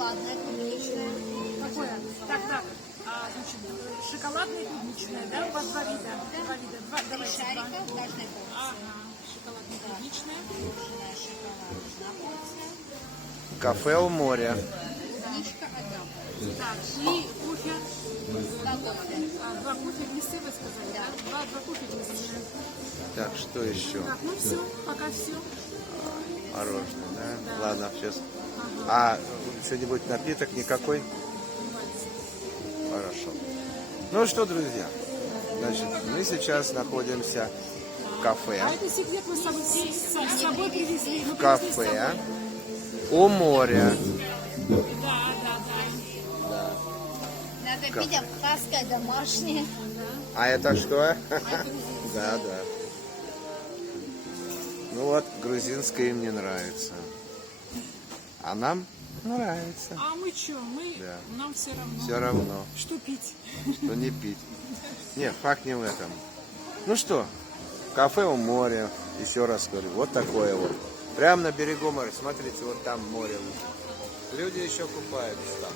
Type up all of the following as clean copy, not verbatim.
шоколадное, клубничное. Какое? Так, значит, шоколадное и клубничное, да? У вас два вида. Два вида. Три Давайте шарика два. в каждой порции. Ага, шоколадное и клубничное. Мороженое шоколад одна порция. Кафе у моря. Клубничка одна порция. Так, и кофе. Два кофе. Два кофе вместе, вы сказали, да? Два кофе вместе. Так, что еще? Так, ну все, пока все. Мороженое, да? Ладно, сейчас. А что-нибудь напиток никакой? Хорошо. Ну что, друзья, значит, мы сейчас находимся в кафе. А это секрет вы с собой привезли? В кафе у моря. Надо пить абхазское домашнее. А это что? Да. Ну вот, грузинское им не нравится. А нам нравится. А мы что? Да. Нам все равно. Все равно, Что пить? что не пить. Нет, факт не в этом. Ну что, кафе у моря, еще раз говорю, вот такое вот. Прямо на берегу моря, смотрите, вот там море. Люди еще купаются там.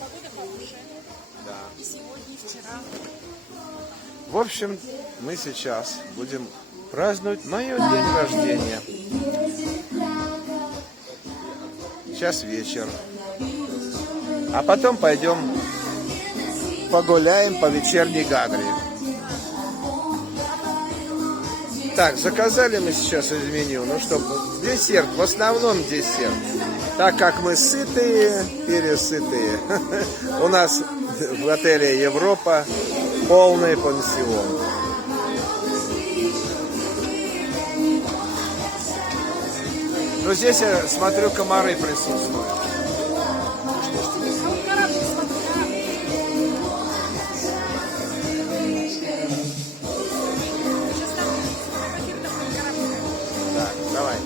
Погода хорошая. Да. И сегодня, и вчера. В общем, мы сейчас будем праздновать мое день рождения. Сейчас вечер. А потом пойдем погуляем по вечерней Гагре. Так, заказали мы сейчас из меню, ну что, десерт, в основном десерт. Так как мы сытые, пересытые. У нас в отеле Европа полный пансион. Но здесь, я смотрю, комары присутствуют. Так, давай.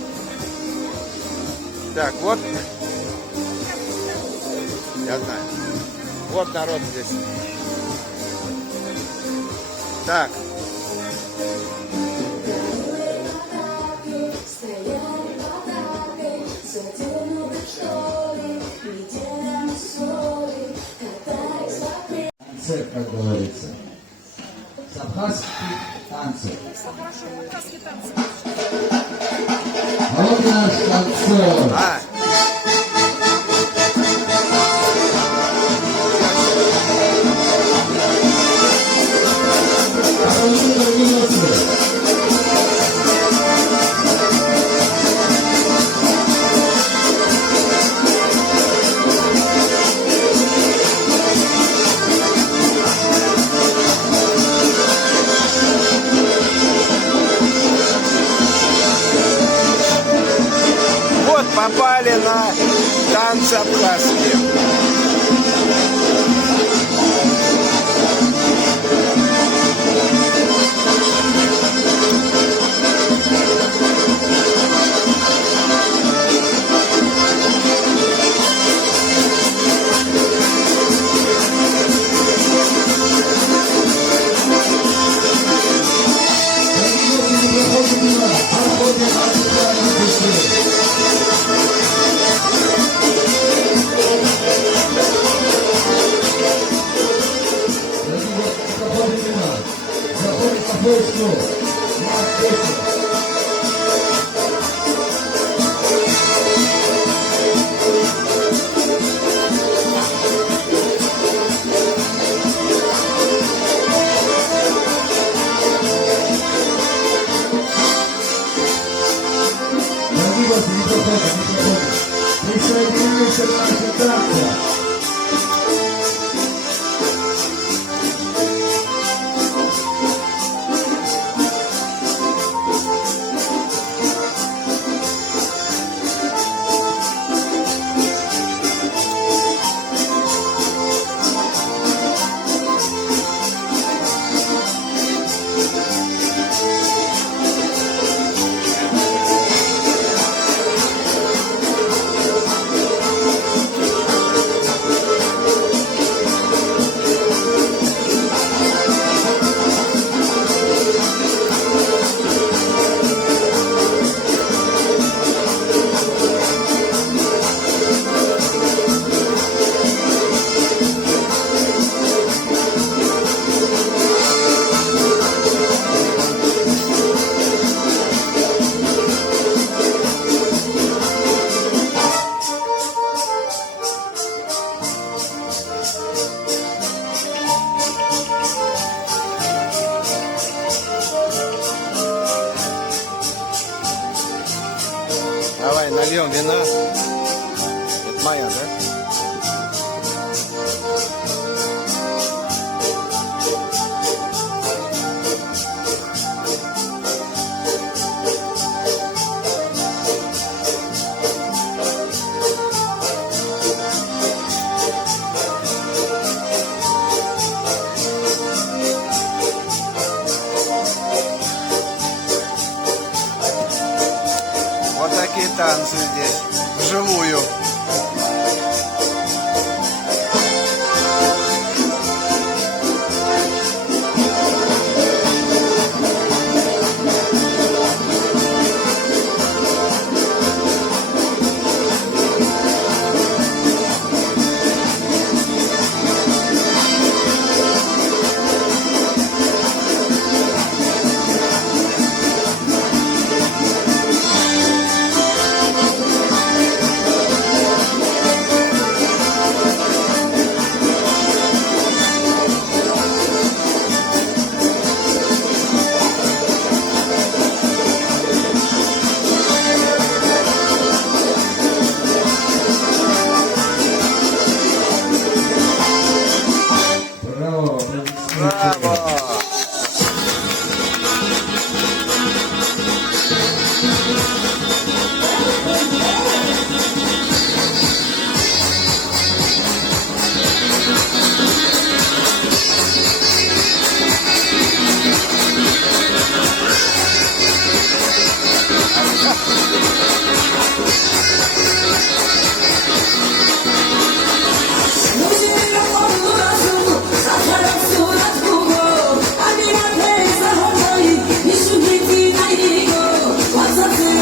Так, вот. Я знаю. Вот народ здесь. Так. Как говорится. Абхазские танцы. Хорошо, абхазские танцы. А вот наш танцор. Вот попали на танцы абхазские. Присоединяйся к нашей танце. Давай нальем вина. Это моя, да? Вот такие танцы здесь, вживую. Браво! Браво!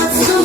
Let's go.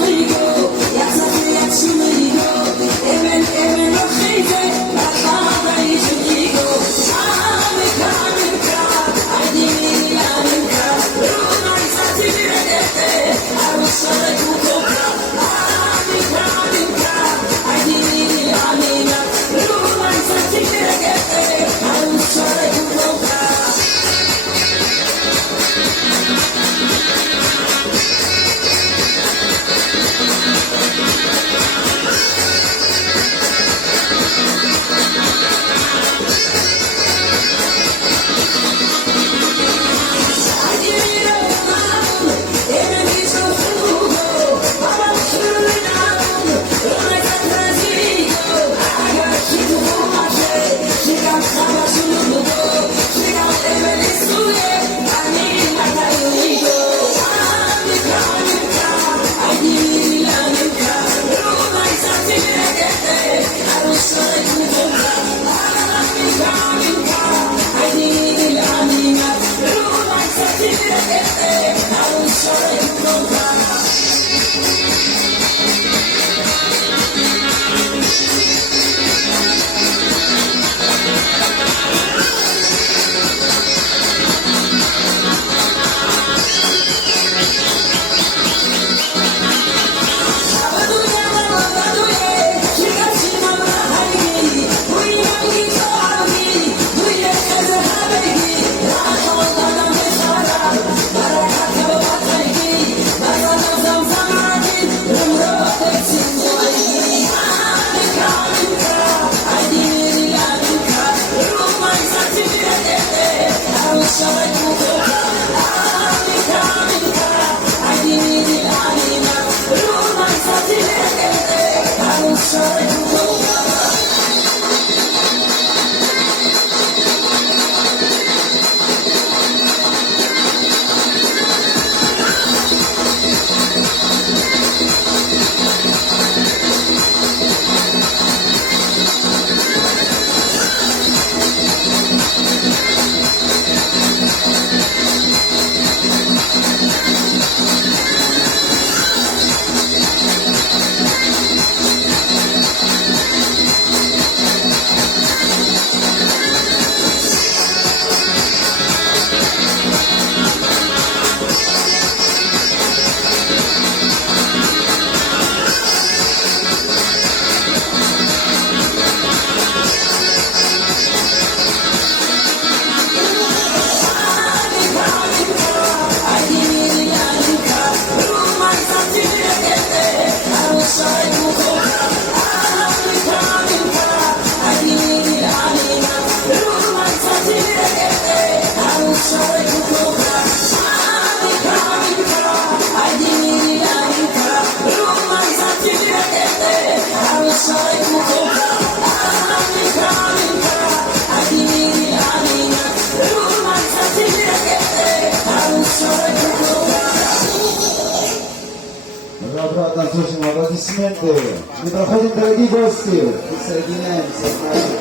Добро танцующим аплодисменты. Мы проходим, дорогие гости. Присоединяемся к нашей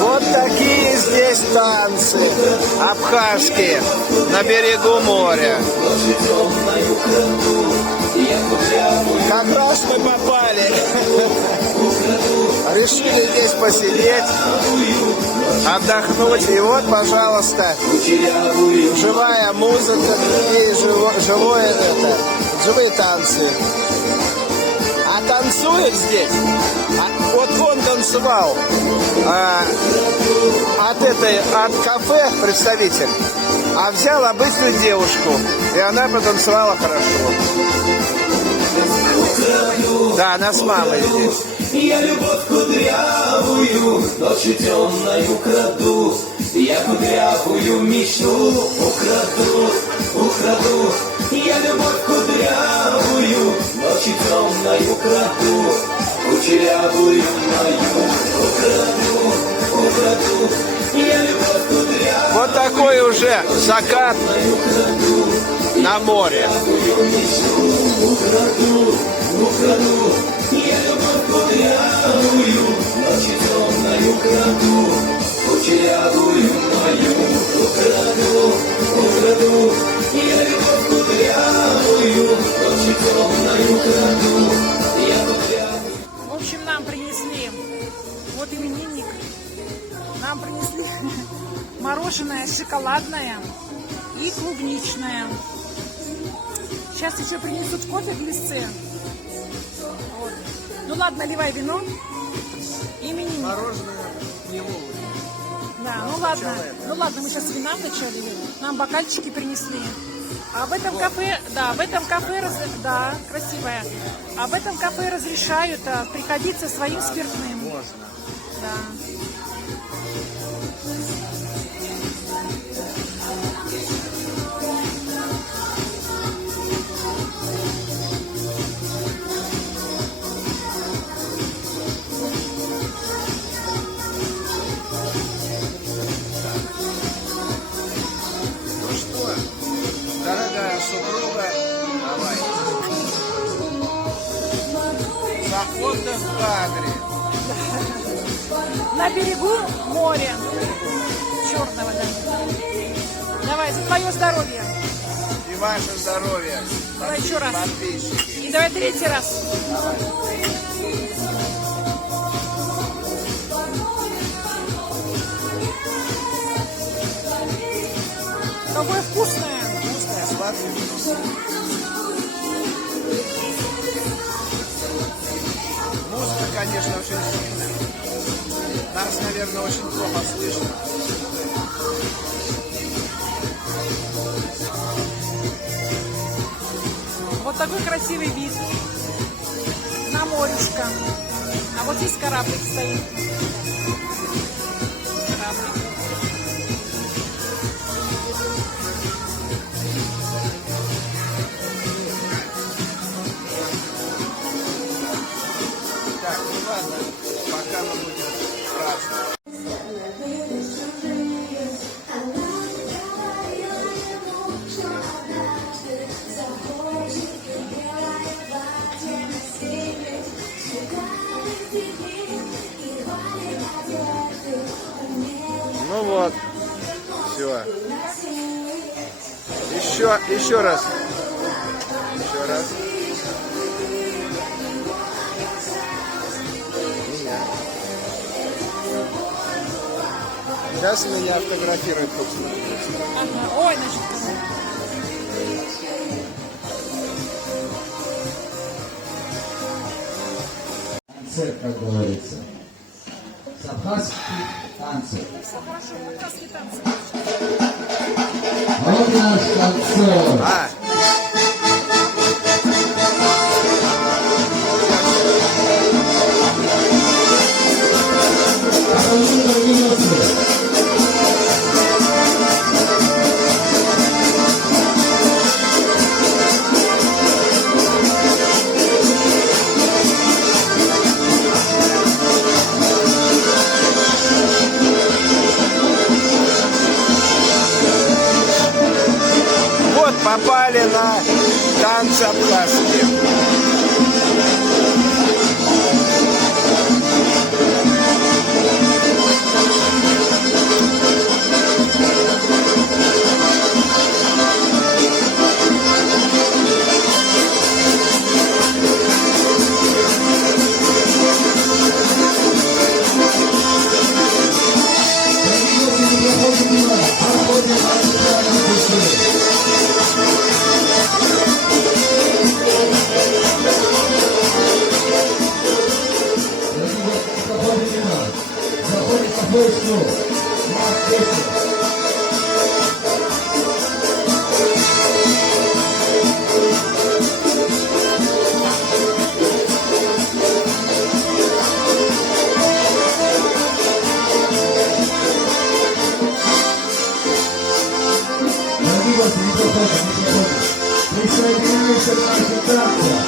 Вот такие здесь танцы абхазские на берегу моря. Как раз мы попали. Решили здесь посидеть, отдохнуть. И вот, пожалуйста, живая музыка и живые танцы. А танцует здесь, вот он танцевал от кафе представитель, а взял обычную девушку, и она потанцевала хорошо. Да, она с мамой здесь. Я любовь кудрявую, ночью темною краду. Я кудрявую мечту украду. Я любовь кудрявую, ночью темною краду. Кучерявую мою украду. Я любовь кудрявую. Вот такой уже закат на море. Украду. Я любовь кудрявую, ночью темною краду. Кучерявую мою украду. Я любовь кудрявую, ночью темною краду. Я кудрявую. В общем, нам принесли, вот именинник, нам принесли мороженое шоколадное и клубничное. Сейчас еще принесут кофе в листе. Вот. Ну ладно, наливай вино. Именинник. Мороженое не ловит. Да, ну ладно, мы сейчас вина вначале, нам бокальчики принесли. А в этом кафе, да, да, красивое. А в этом кафе разрешают приходить со своим спиртным. Можно. Да. Ну что, дорогая супруга, давай. Заходим в кадре. На берегу моря. Черного, да. Давай, за твое здоровье. И ваше здоровье. Давай еще раз. Подписчики. И давай третий раз. Какое вкусное. Вкусное, сладкое. Музыка, конечно, очень сильная. Нас, наверное, очень плохо слышно. Вот такой красивый вид на морюшко. А вот здесь кораблик стоит. Кораблик. Так, ну ладно, пока мы будем праздновать. Ну вот, все. Еще раз. Еще раз. Сейчас меня фотографируют. Ага. Ой, значит, танцы, как говорится. Абхазские танцы. все хорошо, абхазские танцы. А вот наш танцор. Аплодисменты, дорогие гости. Вот попали танцы абхазские. Заходит на поезду. На встречу. Дорогие гости, не проходим. Присоединяйся к нашим танцам.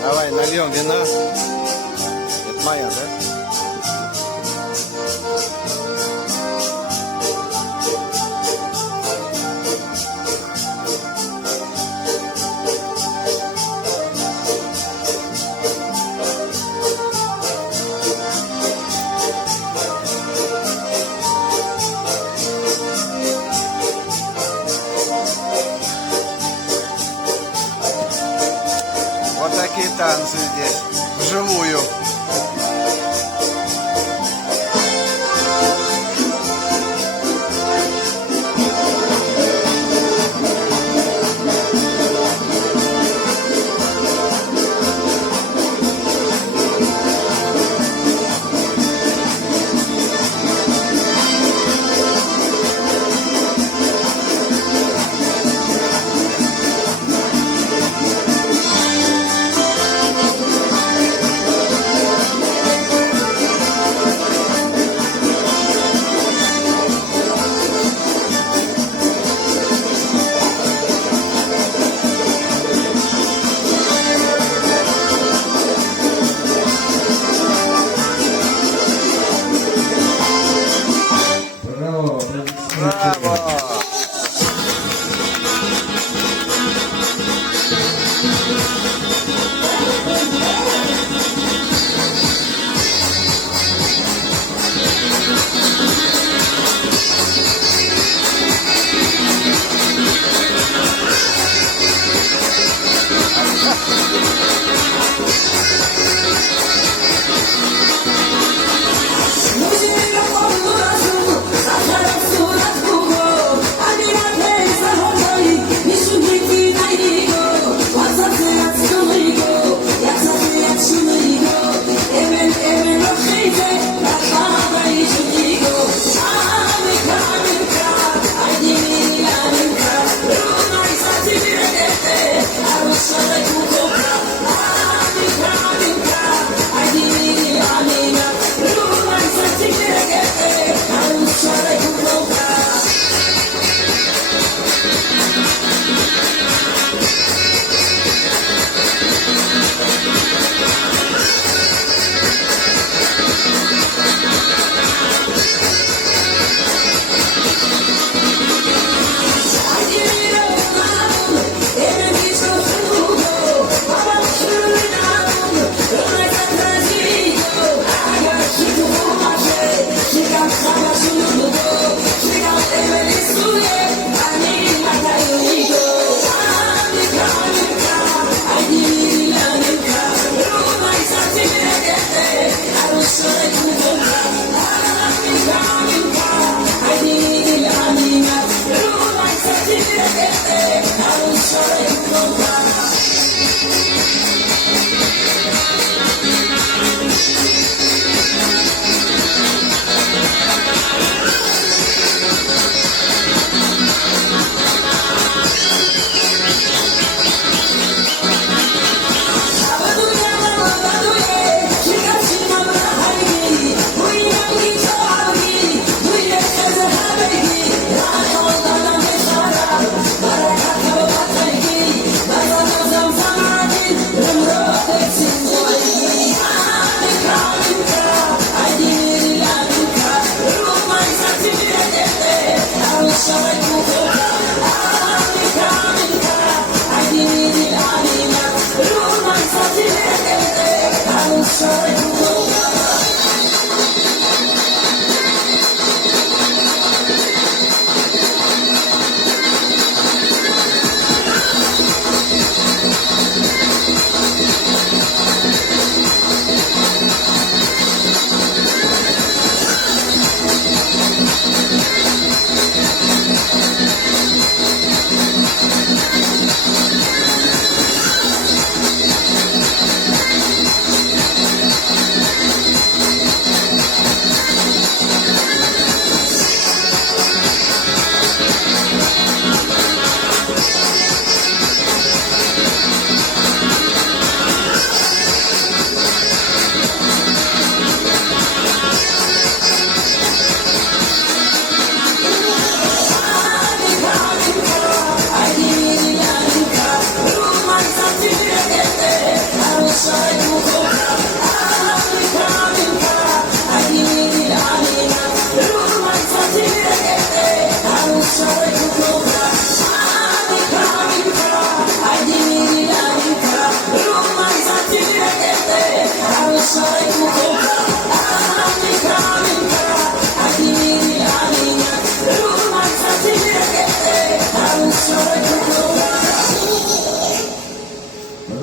Давай нальем вина. Это моя, да? Вот такие танцы здесь, вживую.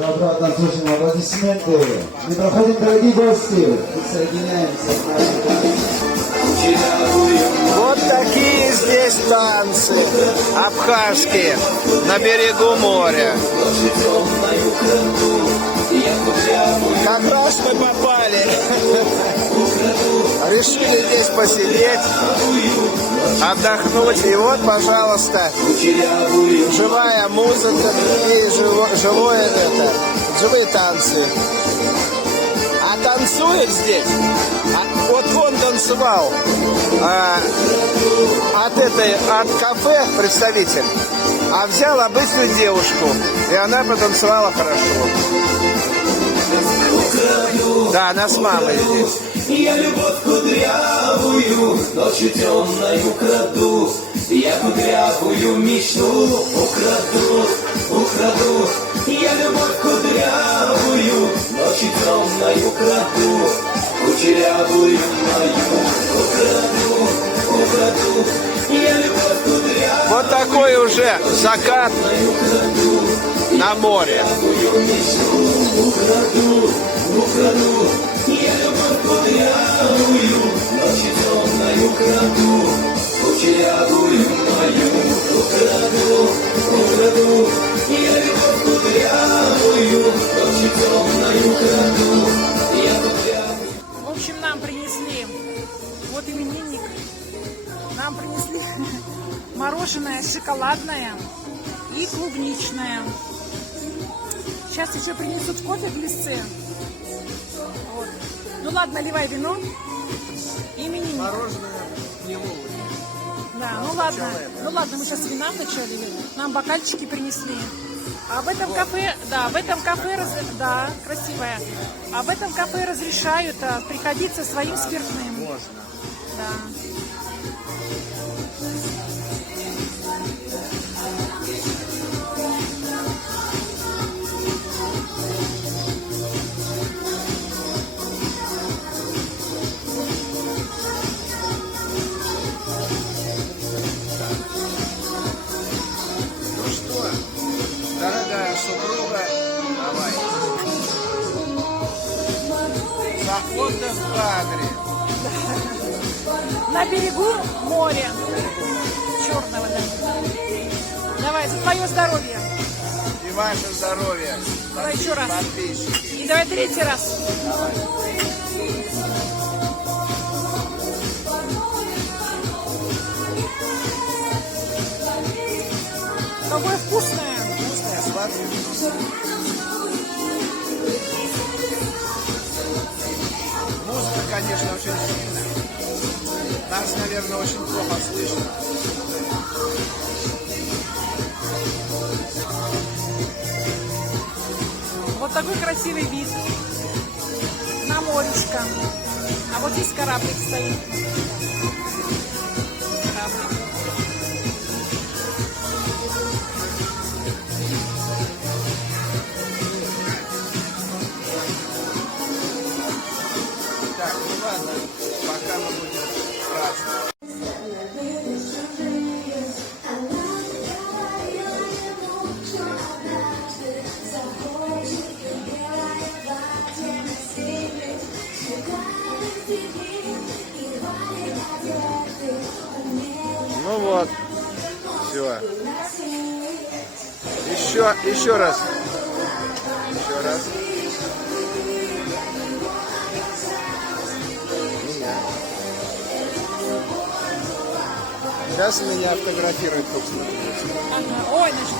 Обратно слушаем аплодисменты. Мы проходим, дорогие гости, присоединяемся к нашей комиссии. Вот такие здесь танцы абхазские на берегу моря. Как раз мы попали. Решили здесь посидеть, отдохнуть. И вот, пожалуйста, живая музыка и живые танцы. А танцует здесь, вот он танцевал от кафе представитель, а взял обычную девушку, и она потанцевала хорошо. Да, она с мамой здесь. Я любовь кудрявую, ночью темною украду. Я кудрявую мечту украду. Я любовь кудрявую, ночью темною украду. Кучерявую мою украду. Я любовь кудрявую. Вот такой уже закат на море. Украду. Я любовь кудрявую, ночью темною украду. Кучерявую мою украду. Я любовь кудрявую, ночью темною украду. Я кудрявую. В общем, нам принесли, вот именинник, нам принесли мороженое шоколадное и клубничное. Сейчас еще принесут кофе в листе. Вот. Ну ладно, наливай вино. Именинник. Мороженое не лучше. Да, ну ладно, мы сейчас вина вначале, нам бокальчики принесли. А в этом кафе, да, да, красивое. А в этом кафе разрешают приходить со своим спиртным. Можно. Да. Ну что, дорогая супруга, давай. Заходим в кадре. На берегу моря. Черного, да. Давай, за твое здоровье. И ваше здоровье. Давай еще раз. Подписчики. И давай третий раз. Какое вкусное. Вкусное, сладкое. Музыка, конечно, очень сильная. Нас, наверное, очень плохо слышно. Вот такой красивый вид на морюшко. А вот здесь кораблик стоит. Кораблик. Ну вот. Все. Еще раз. Еще раз. Меня. Сейчас меня фотографирует, собственно. Ага. Ой, значит,